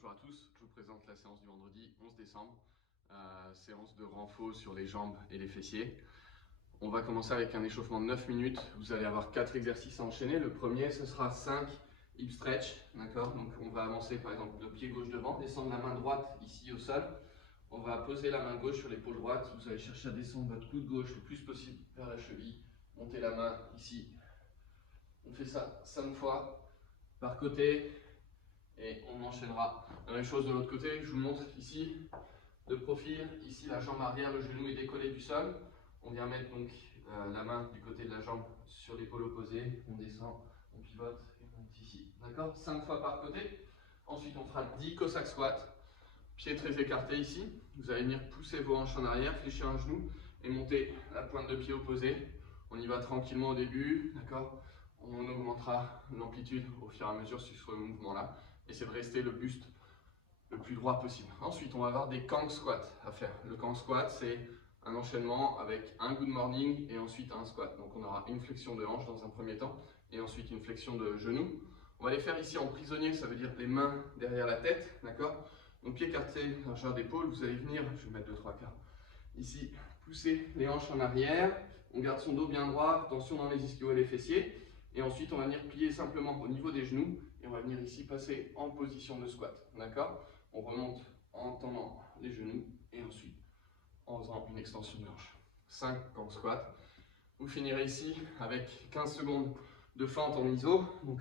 Bonjour à tous, je vous présente la séance du vendredi 11 décembre, séance de renfort sur les jambes et les fessiers. On va commencer avec un échauffement de 9 minutes, vous allez avoir 4 exercices à enchaîner. Le premier, ce sera 5 hip stretch, d'accord? Donc on va avancer par exemple le pied gauche devant, descendre la main droite ici au sol. On va poser la main gauche sur l'épaule droite, vous allez chercher à descendre votre coude gauche le plus possible vers la cheville, monter la main ici. On fait ça 5 fois par côté. Et on enchaînera. La même chose de l'autre côté, je vous montre ici, de profil, ici la jambe arrière, le genou est décollé du sol. On vient mettre donc la main du côté de la jambe sur l'épaule opposée, on descend, on pivote et on monte ici. D'accord? 5 fois par côté. Ensuite on fera 10 Cossack squats, pieds très écartés ici. Vous allez venir pousser vos hanches en arrière, fléchir un genou et monter la pointe de pied opposée. On y va tranquillement au début, d'accord? On augmentera l'amplitude au fur et à mesure sur le mouvement là. Et c'est de rester le buste le plus droit possible. Ensuite, on va avoir des Kang squats à faire. Le Kang squat, c'est un enchaînement avec un good morning et ensuite un squat. Donc on aura une flexion de hanche dans un premier temps et ensuite une flexion de genou. On va les faire ici en prisonnier, ça veut dire les mains derrière la tête, d'accord? Donc pied écarté, largeur d'épaule, vous allez venir, je vais mettre 2-3 quarts. Ici, pousser les hanches en arrière, on garde son dos bien droit, attention dans les ischios et les fessiers. Et ensuite, on va venir plier simplement au niveau des genoux et on va venir ici passer en position de squat. D'accord? On remonte en tendant les genoux et ensuite en faisant une extension de hanche. 5 Kang squat. Vous finirez ici avec 15 secondes de fente en iso. Donc,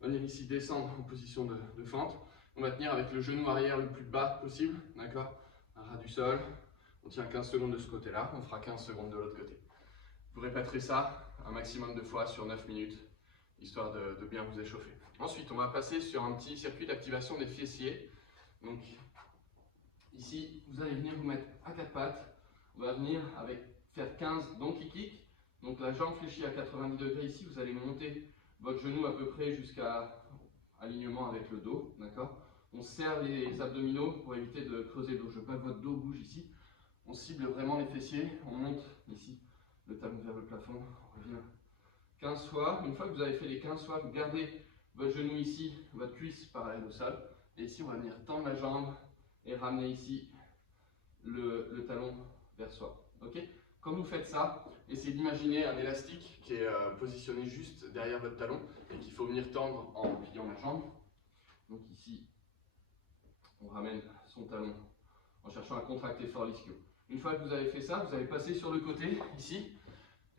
venir ici descendre en position de fente. On va tenir avec le genou arrière le plus bas possible. D'accord? Un ras du sol. On tient 15 secondes de ce côté-là. On fera 15 secondes de l'autre côté. Vous répéterez ça un maximum de fois sur 9 minutes, histoire de bien vous échauffer. Ensuite, on va passer sur un petit circuit d'activation des fessiers. Donc, ici, vous allez venir vous mettre à 4 pattes. On va venir faire 15 donkey kick. Donc, la jambe fléchie à 90 degrés ici. Vous allez monter votre genou à peu près jusqu'à alignement avec le dos. D'accord? On serre les abdominaux pour éviter de creuser le dos. Je veux pas que votre dos bouge ici. On cible vraiment les fessiers. On monte ici le talon vers le plafond, on revient 15 fois. Une fois que vous avez fait les 15 fois, vous gardez votre genou ici, votre cuisse parallèle au sol. Et ici, on va venir tendre la jambe et ramener ici le talon vers soi. Ok? Quand vous faites ça, essayez d'imaginer un élastique qui est positionné juste derrière votre talon et qu'il faut venir tendre en pliant la jambe. Donc ici, on ramène son talon en cherchant à contracter fort l'ischio. Une fois que vous avez fait ça, vous allez passer sur le côté, ici,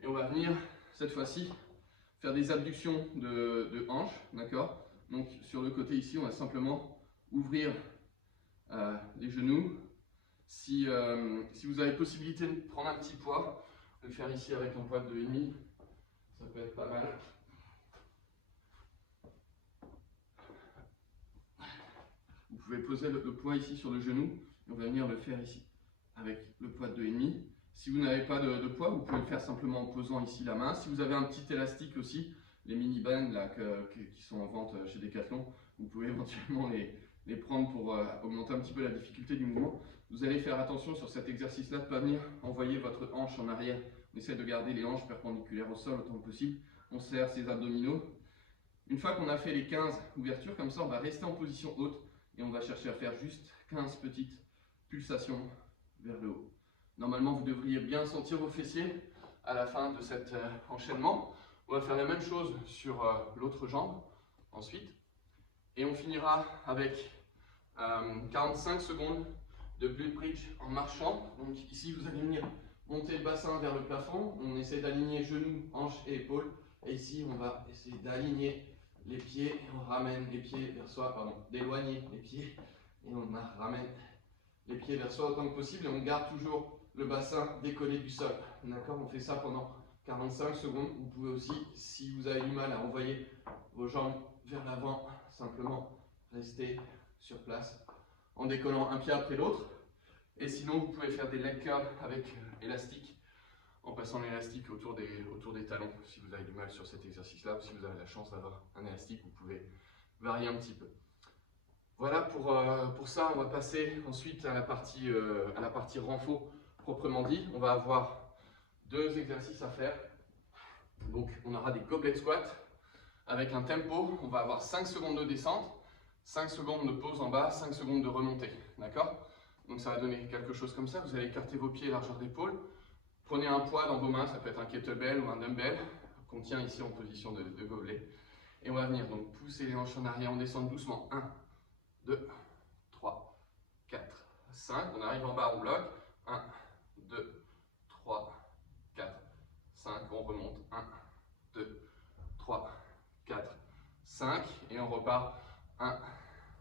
et on va venir, cette fois-ci, faire des abductions de hanches, d'accord? Donc sur le côté ici, on va simplement ouvrir les genoux. Si vous avez possibilité de prendre un petit poids, le faire ici avec un poids de 2,5, ça peut être pas mal. Vous pouvez poser le poids ici sur le genou, et on va venir le faire ici, avec le poids de 2,5. Si vous n'avez pas de poids, vous pouvez le faire simplement en posant ici la main. Si vous avez un petit élastique aussi, les mini bands là, qui sont en vente chez Decathlon, vous pouvez éventuellement les prendre pour augmenter un petit peu la difficulté du mouvement. Vous allez faire attention sur cet exercice-là de ne pas venir envoyer votre hanche en arrière. On essaie de garder les hanches perpendiculaires au sol autant que possible. On serre ses abdominaux. Une fois qu'on a fait les 15 ouvertures, comme ça, on va rester en position haute et on va chercher à faire juste 15 petites pulsations vers le haut. Normalement, vous devriez bien sentir vos fessiers à la fin de cet enchaînement. On va faire la même chose sur l'autre jambe ensuite. Et on finira avec 45 secondes de glute bridge en marchant. Donc ici, vous allez venir monter le bassin vers le plafond. On essaie d'aligner genoux, hanches et épaules. Et ici, on va essayer d'aligner les pieds. Et on ramène les pieds vers soi, pardon, d'éloigner les pieds. Et on ramène les pieds vers soi autant que possible. Et on garde toujours le bassin décollé du sol. D'accord? On fait ça pendant 45 secondes. Vous pouvez aussi, si vous avez du mal à envoyer vos jambes vers l'avant, simplement rester sur place en décollant un pied après l'autre. Et sinon, vous pouvez faire des leg curls avec élastique en passant l'élastique autour des talons si vous avez du mal sur cet exercice-là. Si vous avez la chance d'avoir un élastique, vous pouvez varier un petit peu. Voilà pour ça. On va passer ensuite à la partie renfort proprement dit. On va avoir 2 exercices à faire. Donc on aura des goblet squats avec un tempo. On va avoir 5 secondes de descente. 5 secondes de pause en bas, 5 secondes de remontée. D'accord? Donc ça va donner quelque chose comme ça. Vous allez écarter vos pieds, largeur d'épaule. Prenez un poids dans vos mains, ça peut être un kettlebell ou un dumbbell qu'on tient ici en position de gobelet. Et on va venir donc pousser les hanches en arrière, on descend doucement. 1, 2, 3, 4, 5. On arrive en bas, on bloque. 1, 2, 3, 4, 5. On remonte. 1, 2, 3, 4, 5. Et on repart. 1,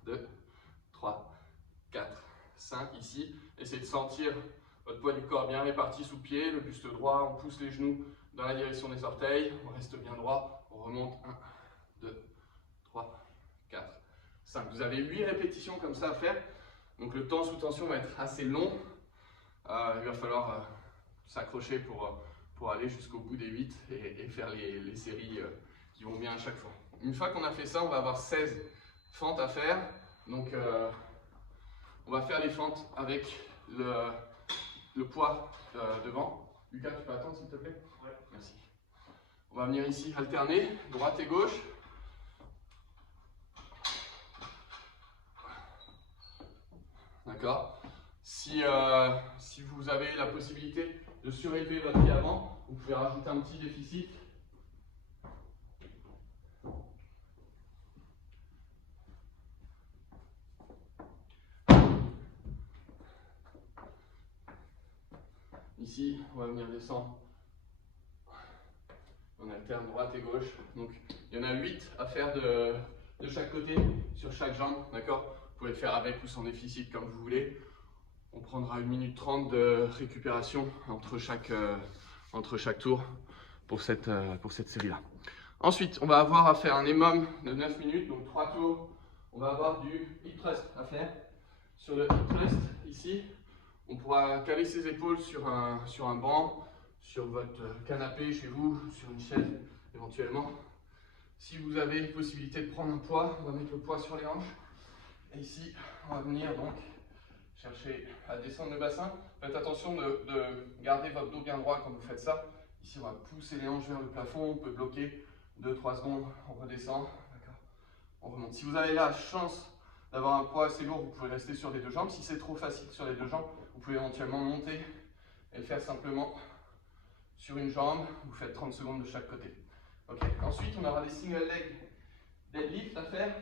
2, 3, 4, 5. Ici, essayez de sentir votre poids du corps bien réparti sous le pied, le buste droit. On pousse les genoux dans la direction des orteils. On reste bien droit. On remonte. 1, 2, 3, 4, 5. Vous avez 8 répétitions comme ça à faire. Donc le temps sous tension va être assez long. Il va falloir s'accrocher pour aller jusqu'au bout des 8 et faire les séries qui vont bien à chaque fois. Une fois qu'on a fait ça, on va avoir 16 fentes à faire. Donc on va faire les fentes avec le poids devant. Lucas, tu peux attendre s'il te plaît? Ouais. Merci. On va venir ici alterner, droite et gauche. D'accord? Si vous avez la possibilité de surélever votre pied avant, vous pouvez rajouter un petit déficit. Ici, on va venir descendre. On alterne droite et gauche. Donc, il y en a 8 à faire de chaque côté, sur chaque jambe. D'accord? Vous pouvez le faire avec ou sans déficit, comme vous voulez. On prendra 1 minute 30 de récupération entre chaque tour pour cette série-là. Ensuite, on va avoir à faire un EMOM de 9 minutes, donc 3 tours. On va avoir du hip thrust à faire. Sur le hip thrust, ici, on pourra caler ses épaules sur un banc, sur votre canapé chez vous, sur une chaise éventuellement. Si vous avez possibilité de prendre un poids, on va mettre le poids sur les hanches. Et ici, on va venir donc chercher à descendre le bassin. Faites attention de garder votre dos bien droit quand vous faites ça. Ici, on va pousser les hanches vers le plafond. On peut bloquer 2-3 secondes. On redescend. On remonte. Si vous avez la chance d'avoir un poids assez lourd, vous pouvez rester sur les deux jambes. Si c'est trop facile sur les deux jambes, vous pouvez éventuellement monter et le faire simplement sur une jambe. Vous faites 30 secondes de chaque côté. Okay. Ensuite, on aura des single leg deadlift à faire.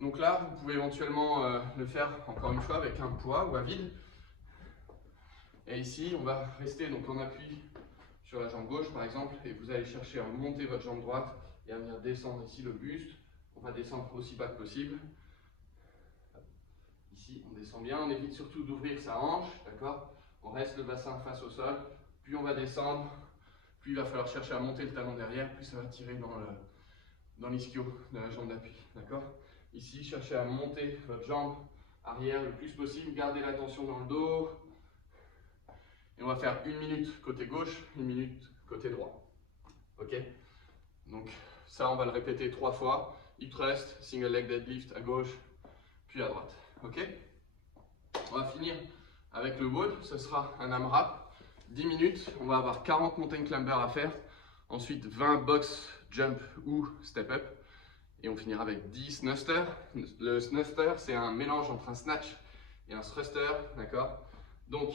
Donc là, vous pouvez éventuellement le faire encore une fois avec un poids ou à vide. Et ici, on va rester donc en appui sur la jambe gauche par exemple, et vous allez chercher à monter votre jambe droite et à venir descendre ici le buste. On va descendre aussi bas que possible. Ici, on descend bien, on évite surtout d'ouvrir sa hanche, d'accord? On reste le bassin face au sol, puis on va descendre, puis il va falloir chercher à monter le talon derrière, puis ça va tirer dans l'ischio de la jambe d'appui, d'accord? Ici, cherchez à monter votre jambe arrière le plus possible, gardez la tension dans le dos. Et on va faire 1 minute côté gauche, 1 minute côté droit. Ok? Donc ça, on va le répéter 3 fois. Hip thrust, single leg deadlift à gauche, puis à droite. Ok? On va finir avec le WOD, ce sera un AMRAP. 10 minutes, on va avoir 40 mountain climbers à faire. Ensuite 20 box, jump ou step up. Et on finira avec 10 thrusters. Le thruster, c'est un mélange entre un snatch et un thruster, d'accord? Donc,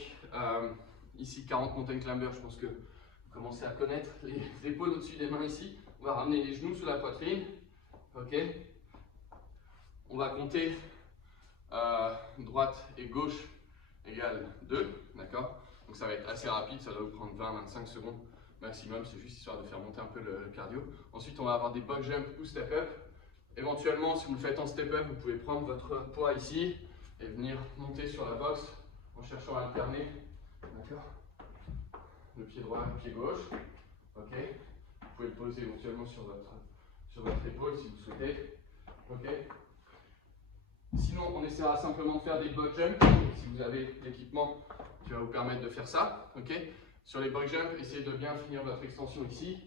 ici 40 mountain climbers, je pense que vous commencez à connaître les épaules au-dessus des mains ici. On va ramener les genoux sous la poitrine, ok? On va compter droite et gauche égale 2, d'accord? Donc ça va être assez rapide, ça doit vous prendre 20-25 secondes maximum, c'est juste histoire de faire monter un peu le cardio. Ensuite, on va avoir des box jump ou step up. Éventuellement, si vous le faites en step up, vous pouvez prendre votre poids ici et venir monter sur la box en cherchant à alterner, d'accord? Le pied droit et le pied gauche, ok? Vous pouvez le poser éventuellement sur votre épaule si vous souhaitez, ok? Sinon, on essaiera simplement de faire des box jump si vous avez l'équipement qui va vous permettre de faire ça, ok? Sur les box jump, essayez de bien finir votre extension ici.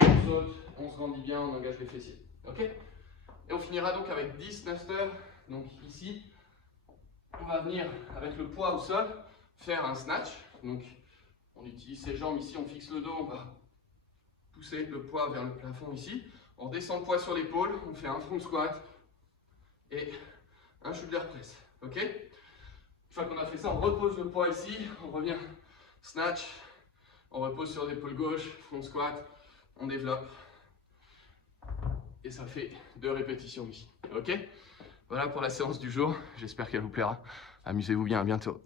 On saute, on se grandit bien, on engage les fessiers, ok? Et on finira donc avec 10 thrusters. Donc ici, on va venir avec le poids au sol faire un snatch. Donc on utilise ses jambes ici, on fixe le dos, on va pousser le poids vers le plafond ici. On descend le poids sur l'épaule, on fait un front squat et un shoulder press. Ok? Une fois qu'on a fait ça, on repose le poids ici, on revient snatch, on repose sur l'épaule gauche, front squat, on développe. Et ça fait 2 répétitions ici. Ok? Voilà pour la séance du jour, j'espère qu'elle vous plaira. Amusez-vous bien, à bientôt.